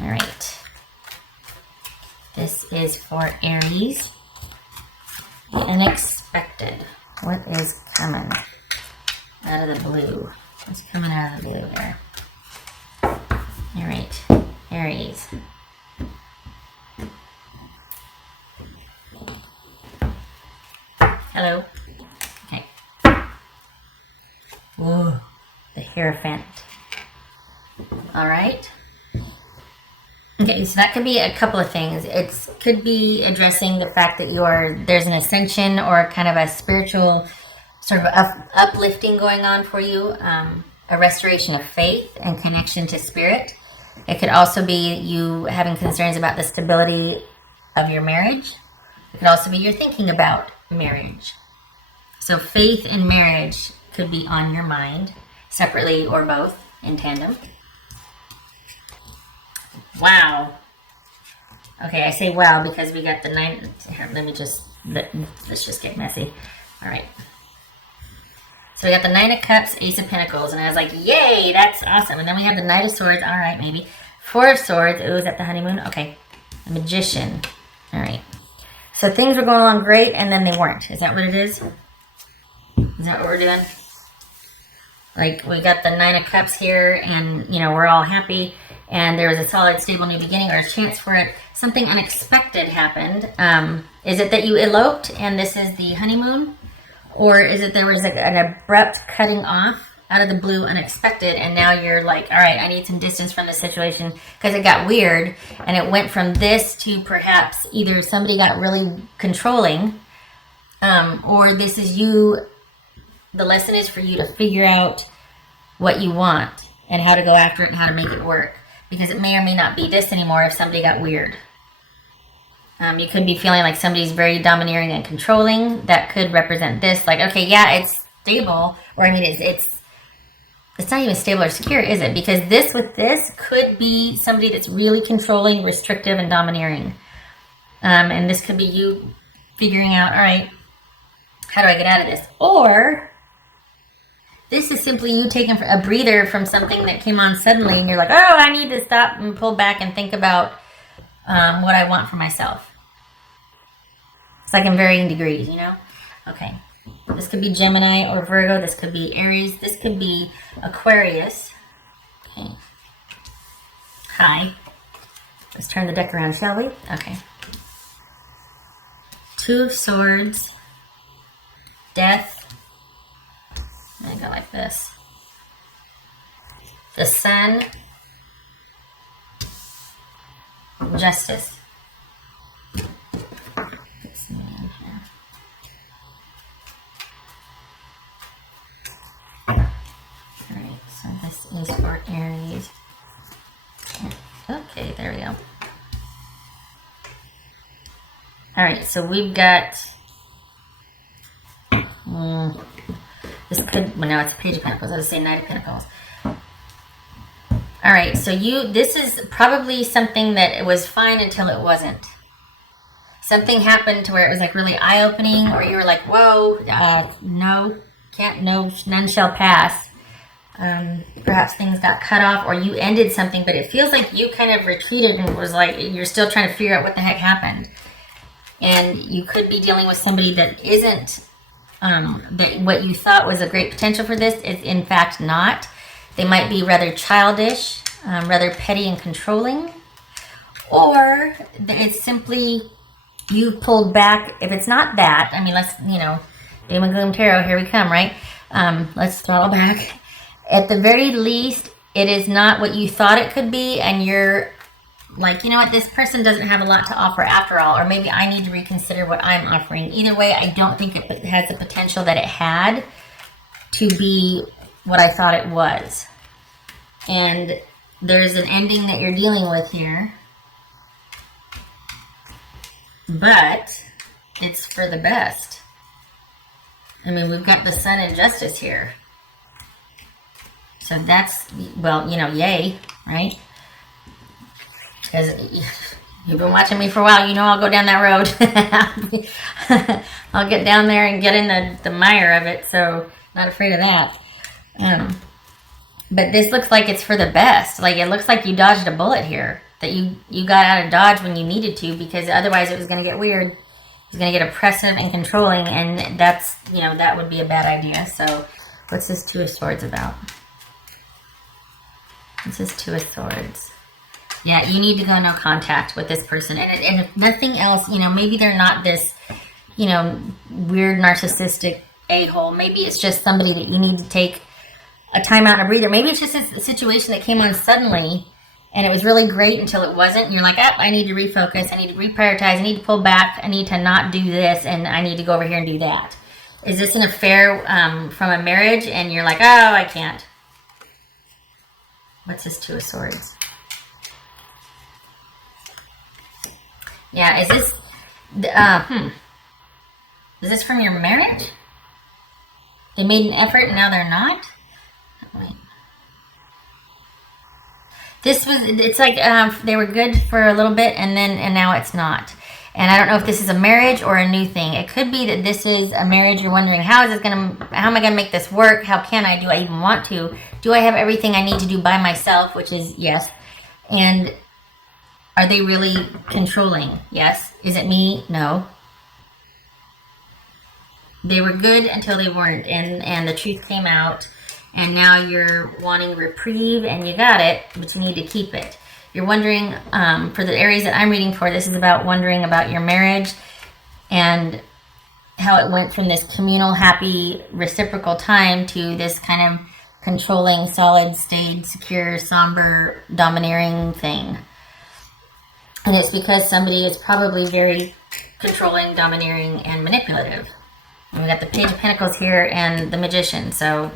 All right. This is for Aries. The unexpected. What is coming out of the blue? What's coming out of the blue there? All right, Aries. Hello. Okay. Whoa, the Hierophant. All right. Okay, so that could be a couple of things. It could be addressing the fact that there's an ascension or kind of a spiritual sort of uplifting going on for you, a restoration of faith and connection to spirit. It could also be you having concerns about the stability of your marriage. It could also be you're thinking about marriage. So faith and marriage could be on your mind, separately or both, in tandem. Wow. Okay, I say wow because we got the 9. Here, let's just get messy. All right. So we got the 9 of Cups, Ace of Pentacles, and I was like, yay, that's awesome. And then we have the Knight of Swords. All right, maybe. 4 of Swords. Ooh, is that the honeymoon? Okay. The Magician. All right. So things were going along great, and then they weren't. Is that what it is? Is that what we're doing? Like, we got the 9 of Cups here, and, we're all happy, and there was a solid, stable new beginning, or a chance for it. Something unexpected happened. Is it that you eloped, and this is the honeymoon? Or is it there was an abrupt cutting off out of the blue, unexpected, and now you're like, all right, I need some distance from this situation because it got weird, and it went from this to perhaps either somebody got really controlling, or this is you. The lesson is for you to figure out what you want and how to go after it and how to make it work, because it may or may not be this anymore if somebody got weird. You could be feeling like somebody's very domineering and controlling. That could represent this. Like, okay, yeah, it's stable. Or, I mean, it's not even stable or secure, is it? Because this with this could be somebody that's really controlling, restrictive, and domineering. And this could be you figuring out, all right, how do I get out of this? Or this is simply you taking a breather from something that came on suddenly, and you're like, oh, I need to stop and pull back and think about what I want for myself. It's like in varying degrees, Okay. This could be Gemini or Virgo. This could be Aries. This could be Aquarius. Okay. Hi. Let's turn the deck around, shall we? Okay. 2 of Swords. Death. I go like this. The Sun. Justice. This man here. Alright, so this is for Aries. Okay, there we go. Alright, so we've got this could, well, no, it's a Page of Pentacles. I was saying Knight of Pentacles. All right, so this is probably something that it was fine until it wasn't. Something happened to where it was like really eye-opening, or you were like, whoa, no, can't, no, none shall pass. Perhaps things got cut off, or you ended something, but it feels like you kind of retreated and was like, you're still trying to figure out what the heck happened. And you could be dealing with somebody that isn't, that what you thought was a great potential for this is in fact not. They might be rather childish, rather petty and controlling, or it's simply you pulled back. If it's not that, I mean, let's, doom and gloom tarot, here we come, right? Let's throttle back. At the very least, it is not what you thought it could be, and you're like, you know what, this person doesn't have a lot to offer after all, or maybe I need to reconsider what I'm offering. Either way, I don't think it has the potential that it had to be what I thought it was. And there's an ending that you're dealing with here, but it's for the best. I mean, we've got the Sun and Justice here. So that's, well, yay, right? Because you've been watching me for a while, I'll go down that road. I'll get down there and get in the mire of it, so not afraid of that. But this looks like it's for the best. Like, it looks like you dodged a bullet here. that you got out of Dodge when you needed to, because otherwise it was going to get weird. It's going to get oppressive and controlling, and that's, that would be a bad idea. So what's this Two of Swords about? This is Two of Swords. Yeah, you need to go no contact with this person. And if nothing else, maybe they're not this, weird narcissistic a-hole. Maybe it's just somebody that you need to take a time out and a breather. Maybe it's just a situation that came on suddenly and it was really great until it wasn't. And you're like, I need to refocus. I need to reprioritize. I need to pull back. I need to not do this, and I need to go over here and do that. Is this an affair from a marriage and you're like, oh, I can't? What's this Two of Swords? Yeah, is this from your marriage? They made an effort and now they're not? Wait. It's like they were good for a little bit and now it's not. And I don't know if this is a marriage or a new thing. It could be that this is a marriage. You're wondering, how am I going to make this work? How can I? Do I even want to? Do I have everything I need to do by myself? Which is yes. And are they really controlling? Yes. Is it me? No. They were good until they weren't, and the truth came out, and now you're wanting reprieve, and you got it, but you need to keep it. You're wondering, for the Aries that I'm reading for, this is about wondering about your marriage and how it went from this communal, happy, reciprocal time to this kind of controlling, solid, staid, secure, somber, domineering thing. And it's because somebody is probably very controlling, domineering, and manipulative. And we got the Page of Pentacles here and the Magician. So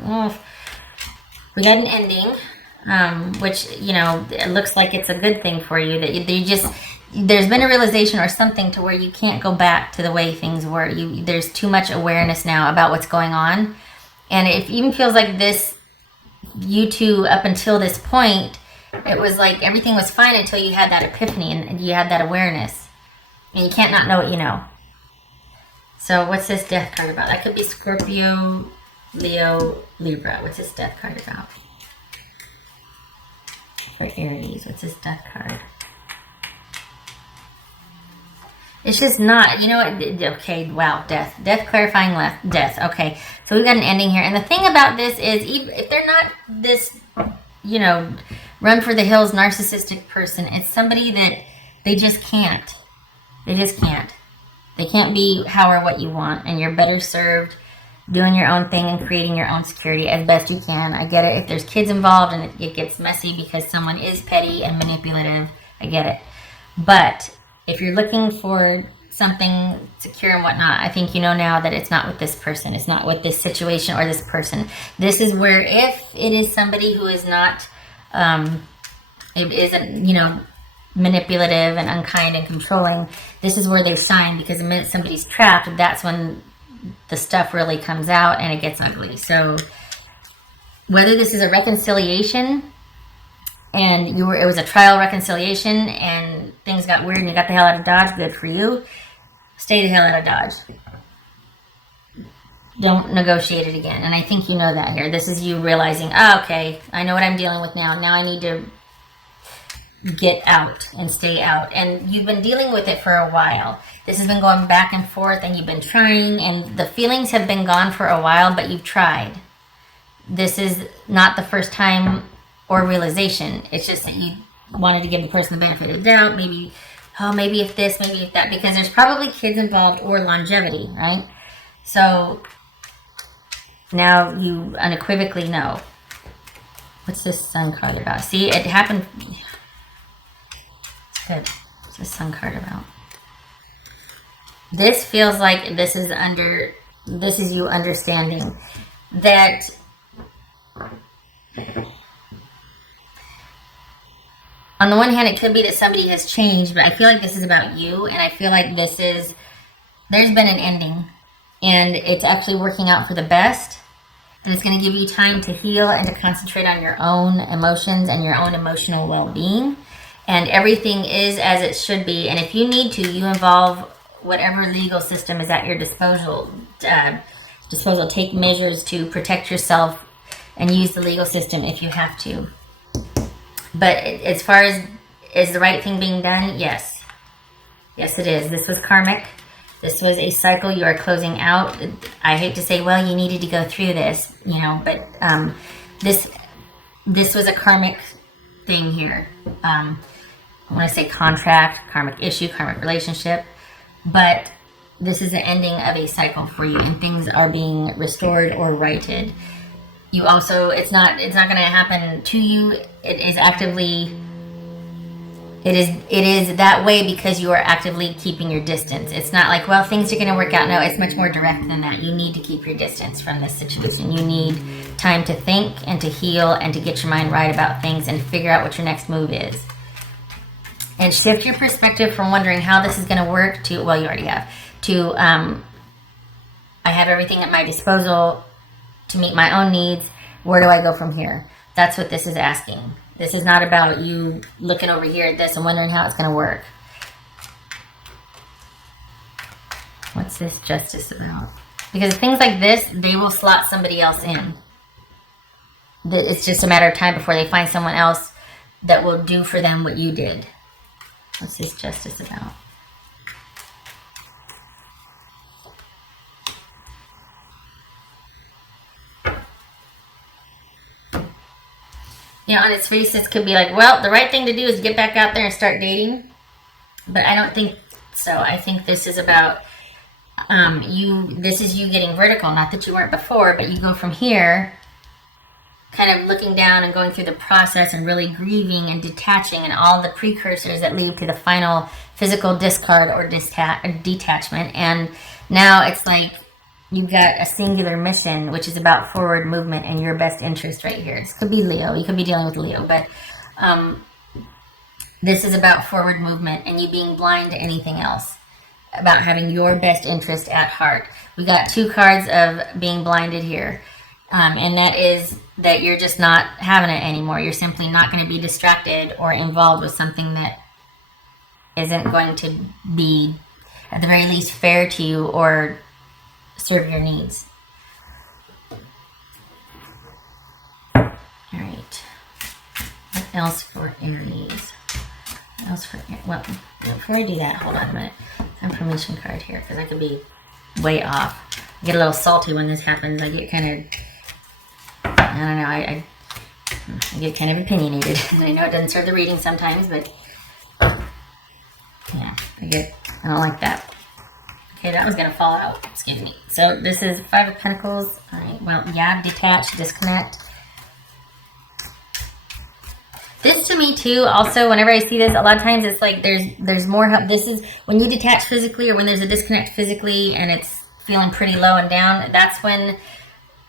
we got an ending, which, it looks like it's a good thing for you. That there's been a realization or something to where you can't go back to the way things were. There's too much awareness now about what's going on. And it even feels like you two, up until this point, it was like everything was fine until you had that epiphany and you had that awareness. And you can't not know what you know. So what's this Death card about? That could be Scorpio, Leo, Libra. What's this Death card about? For Aries, what's this Death card? It's just not, okay, wow, Death. Death clarifying death. Okay, so we've got an ending here. And the thing about this is, even if they're not this, run for the hills narcissistic person, it's somebody that they just can't. They just can't. They can't be how or what you want, and you're better served doing your own thing and creating your own security as best you can. I get it if there's kids involved and it gets messy because someone is petty and manipulative. I get it. But if you're looking for something secure and whatnot, I think you know now that it's not with this person. It's not with this situation or this person. This is where, if it is somebody who is not, it isn't, manipulative and unkind and controlling, this is where they shine, because the minute somebody's trapped, that's when the stuff really comes out and it gets ugly. So whether this is a reconciliation and it was a trial reconciliation and things got weird and you got the hell out of Dodge, good for you. Stay the hell out of Dodge. Don't negotiate it again. And I think you know that here. This is you realizing, okay, I know what I'm dealing with now. Now I need to get out and stay out. And you've been dealing with it for a while. This has been going back and forth, and you've been trying, and the feelings have been gone for a while, but you've tried. This is not the first time or realization. It's just that you wanted to give the person the benefit of the doubt. Maybe if this, maybe if that, because there's probably kids involved or longevity, right? So now you unequivocally know. What's this Sun card about? See, it happened. Good. What's this Sun card about? This feels like this is you understanding that on the one hand, it could be that somebody has changed, but I feel like this is about you, and I feel like there's been an ending, and it's actually working out for the best, and it's going to give you time to heal and to concentrate on your own emotions and your own emotional well-being. And everything is as it should be. And if you need to, you involve whatever legal system is at your disposal. Take measures to protect yourself and use the legal system if you have to. But as far as Is the right thing being done? Yes. Yes, it is. This was karmic. This was a cycle you are closing out. I hate to say, well, you needed to go through this, you know, but this was a karmic thing here. I want to say contract, karmic issue, karmic relationship, but this is the ending of a cycle for you, and things are being restored or righted. You also, it's not going to happen to you. It is actively, it is that way because you are actively keeping your distance. It's not like, well, things are going to work out. No, it's much more direct than that. You need to keep your distance from this situation. You need time to think and to heal and to get your mind right about things and figure out what your next move is. And shift your perspective from wondering how this is going to work to, well, you already have, to I have everything at my disposal to meet my own needs. Where do I go from here? That's what this is asking. This is not about you looking over here at this and wondering how it's going to work. What's this justice about? Because things like this, they will slot somebody else in. It's just a matter of time before they find someone else that will do for them what you did. What's this justice about? You know, on its face, this could be like, well, the right thing to do is get back out there and start dating. But I don't think so. I think this is about this is you getting vertical. Not that you weren't before, but you go from here, kind of looking down and going through the process and really grieving and detaching and all the precursors that lead to the final physical discard or detachment. And now it's like you've got a singular mission, which is about forward movement and your best interest right here. This could be Leo. You could be dealing with Leo, but this is about forward movement and you being blind to anything else, about having your best interest at heart. We got 2 cards of being blinded here. And that is that you're just not having it anymore. You're simply not going to be distracted or involved with something that isn't going to be, at the very least, fair to you or serve your needs. All right. What else for Aries? What else for Aries? Well, before I do that, hold on a minute. Information card here, because I could be way off. I get a little salty when this happens. I get kind of, I don't know, I get kind of opinionated. I know it doesn't serve the reading sometimes, but yeah, I don't like that. Okay, that was going to fall out. Excuse me. So this is 5 of Pentacles. All right, well, yeah, detach, disconnect. This to me too, also, whenever I see this, a lot of times it's like there's more help. This is when you detach physically or when there's a disconnect physically and it's feeling pretty low and down, that's when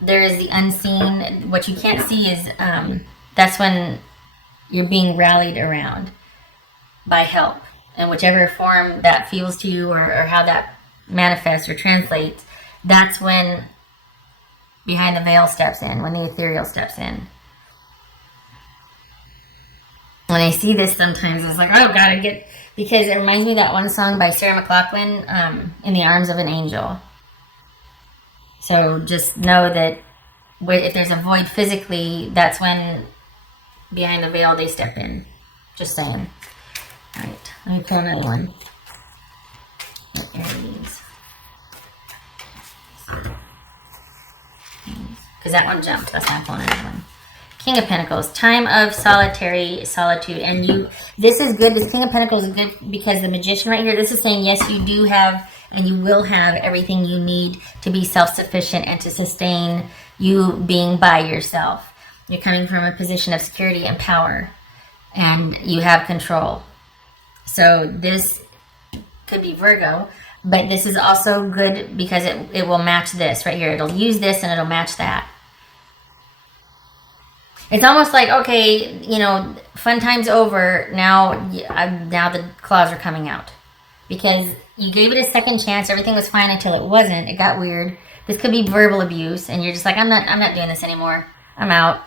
there is the unseen. What you can't see is that's when you're being rallied around by help. In whichever form that feels to you or how that manifests or translates, that's when behind the veil steps in, when the ethereal steps in. When I see this sometimes, it's like, oh God, because it reminds me of that one song by Sarah McLachlan, In the Arms of an Angel. So just know that if there's a void physically, that's when behind the veil they step in. Just saying. All right, let me pull another one. Aries. Because that one jumped. That's why I'm pulling another one. King of Pentacles, time of solitary solitude. And this is good. This King of Pentacles is good because the Magician right here, this is saying, yes, you do have and you will have everything you need to be self-sufficient and to sustain you being by yourself. You're coming from a position of security and power, and you have control. So this could be Virgo, but this is also good because it will match this right here. It'll use this and it'll match that. It's almost like, okay, you know, fun time's over. Now the claws are coming out. Because you gave it a second chance. Everything was fine until it wasn't. It got weird. This could be verbal abuse. And you're just like, I'm not doing this anymore. I'm out.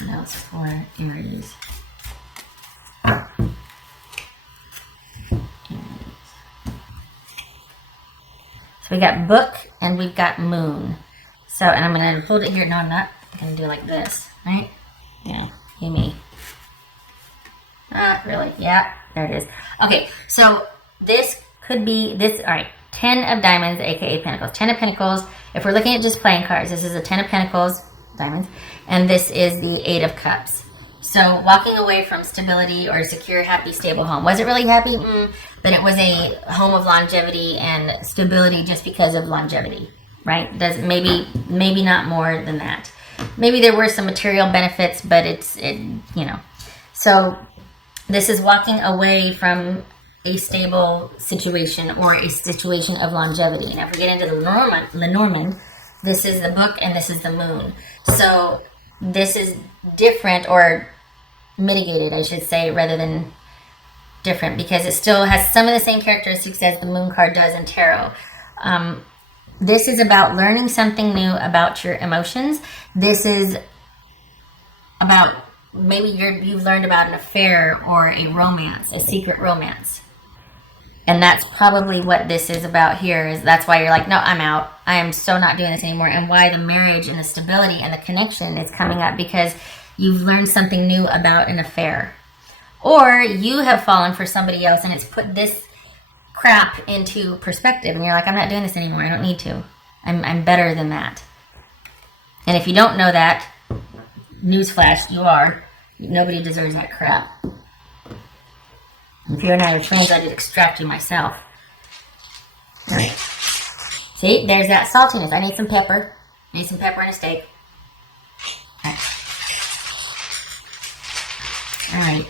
What else for Aries? So we got book and we've got moon. So, and I'm going to hold it here. No, I'm not. can do like this, right? Yeah, you me. Ah, really? Yeah, there it is. Okay, so this could be this. All right, 10 of diamonds, aka pentacles. 10 of pentacles. If we're looking at just playing cards, this is a 10 of pentacles, diamonds, and this is the 8 of cups. So walking away from stability or secure, happy, stable home. Was it really happy? But it was a home of longevity and stability just because of longevity, right? Maybe not more than that. Maybe there were some material benefits, but you know. So this is walking away from a stable situation or a situation of longevity. Now, if we get into the Lenormand, this is the book and this is the moon. So this is different, or mitigated, I should say, rather than different, because it still has some of the same characteristics as the moon card does in tarot. This is about learning something new about your emotions. This is about maybe you've learned about an affair or a romance, a secret romance. And that's probably what this is about here. That's why you're like, no, I'm out. I am so not doing this anymore. And why the marriage and the stability and the connection is coming up, because you've learned something new about an affair. Or you have fallen for somebody else and it's put this crap into perspective. And you're like, I'm not doing this anymore. I don't need to. I'm better than that. And if you don't know that, newsflash, you are. Nobody deserves that crap. If you're not your friends, I did extract you myself. All right. See, there's that saltiness. I need some pepper. I need some pepper and a steak. All right.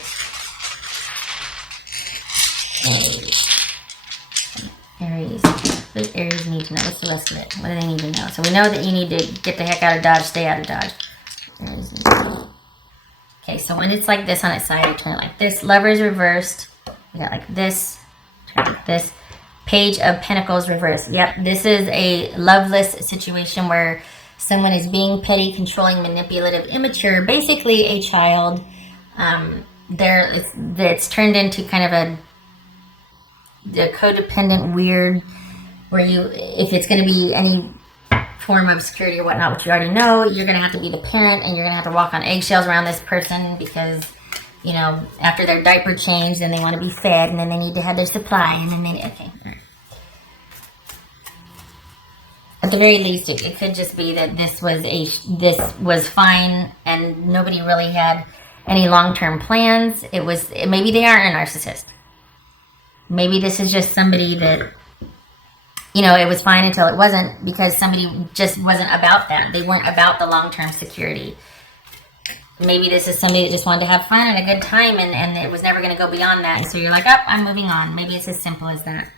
Aries. What does Aries need to know? What's the rest of it? What do they need to know? So we know that you need to get the heck out of Dodge, stay out of Dodge. Aries needs to know. Okay, so when it's like this on its side, you turn it like this. Lovers reversed. We got like this, like this. Page of Pentacles reversed. Yep, this is a loveless situation where someone is being petty, controlling, manipulative, immature, basically a child. It's turned into kind of a codependent, weird, where if it's going to be any form of security or whatnot, which you already know, you're going to have to be the parent and you're going to have to walk on eggshells around this person because, you know, after their diaper changed, then they want to be fed, and then they need to have their supply, and then okay. All right. At the very least, it could just be that this was fine, and nobody really had any long-term plans. Maybe they aren't a narcissist. Maybe this is just somebody that, you know, it was fine until it wasn't, because somebody just wasn't about that. They weren't about the long-term security. Maybe this is somebody that just wanted to have fun and a good time, and it was never going to go beyond that. And so you're like, oh, I'm moving on. Maybe it's as simple as that.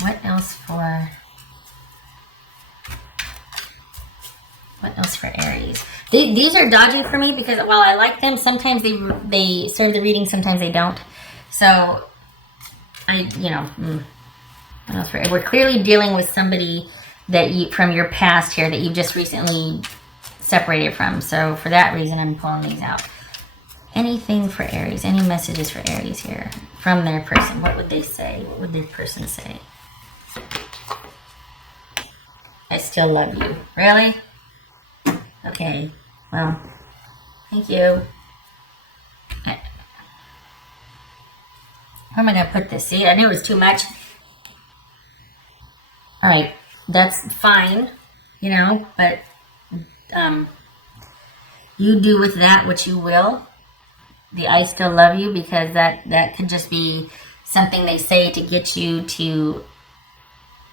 What else for Aries? These are dodgy for me because while I like them, sometimes they serve the reading, sometimes they don't. So, what else for? We're clearly dealing with somebody from your past here that you've just recently separated from. So for that reason, I'm pulling these out. Anything for Aries? Any messages for Aries here from their person? What would they say? What would their person say? I still love you. Really? Okay. Well, thank you. Where am I going to put this? See, I knew it was too much. All right. That's fine, but you do with that what you will. The I still love you, because that could just be something they say to get you to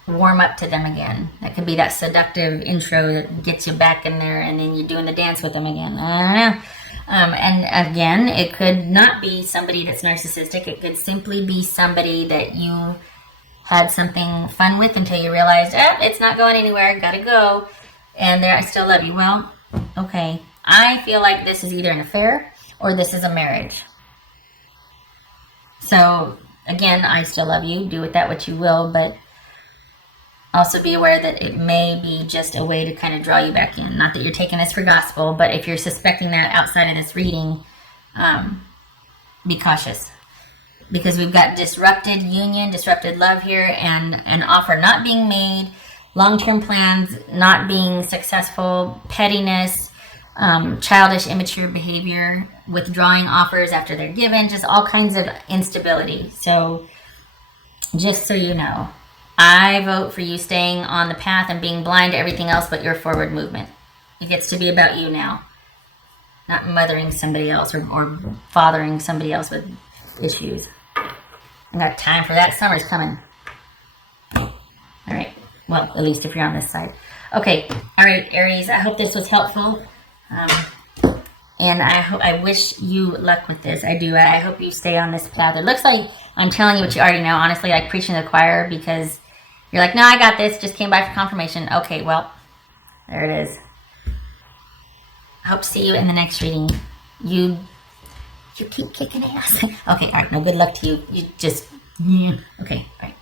warm up to them again. That could be that seductive intro that gets you back in there, and then you're doing the dance with them again. I don't know. And again, it could not be somebody that's narcissistic. It could simply be somebody that you had something fun with until you realized, it's not going anywhere, gotta go. And there, I still love you. Well, okay. I feel like this is either an affair or this is a marriage. So, again, I still love you. Do with that what you will, but also be aware that it may be just a way to kind of draw you back in. Not that you're taking this for gospel, but if you're suspecting that outside of this reading, be cautious. Because we've got disrupted union, disrupted love here, and an offer not being made, long-term plans not being successful, pettiness, childish, immature behavior, withdrawing offers after they're given, just all kinds of instability. So just so you know, I vote for you staying on the path and being blind to everything else but your forward movement. It gets to be about you now, not mothering somebody else or fathering somebody else with issues. I got time for that. Summer's coming. All right. Well, at least if you're on this side. Okay. All right, Aries. I hope this was helpful. And I wish you luck with this. I do. I hope you stay on this path. It looks like I'm telling you what you already know. Honestly, like preaching to the choir, because you're like, no, I got this. Just came by for confirmation. Okay, well, there it is. I hope to see you in the next reading. You keep kicking ass. Okay, all right. No, good luck to you. You just, okay, all right.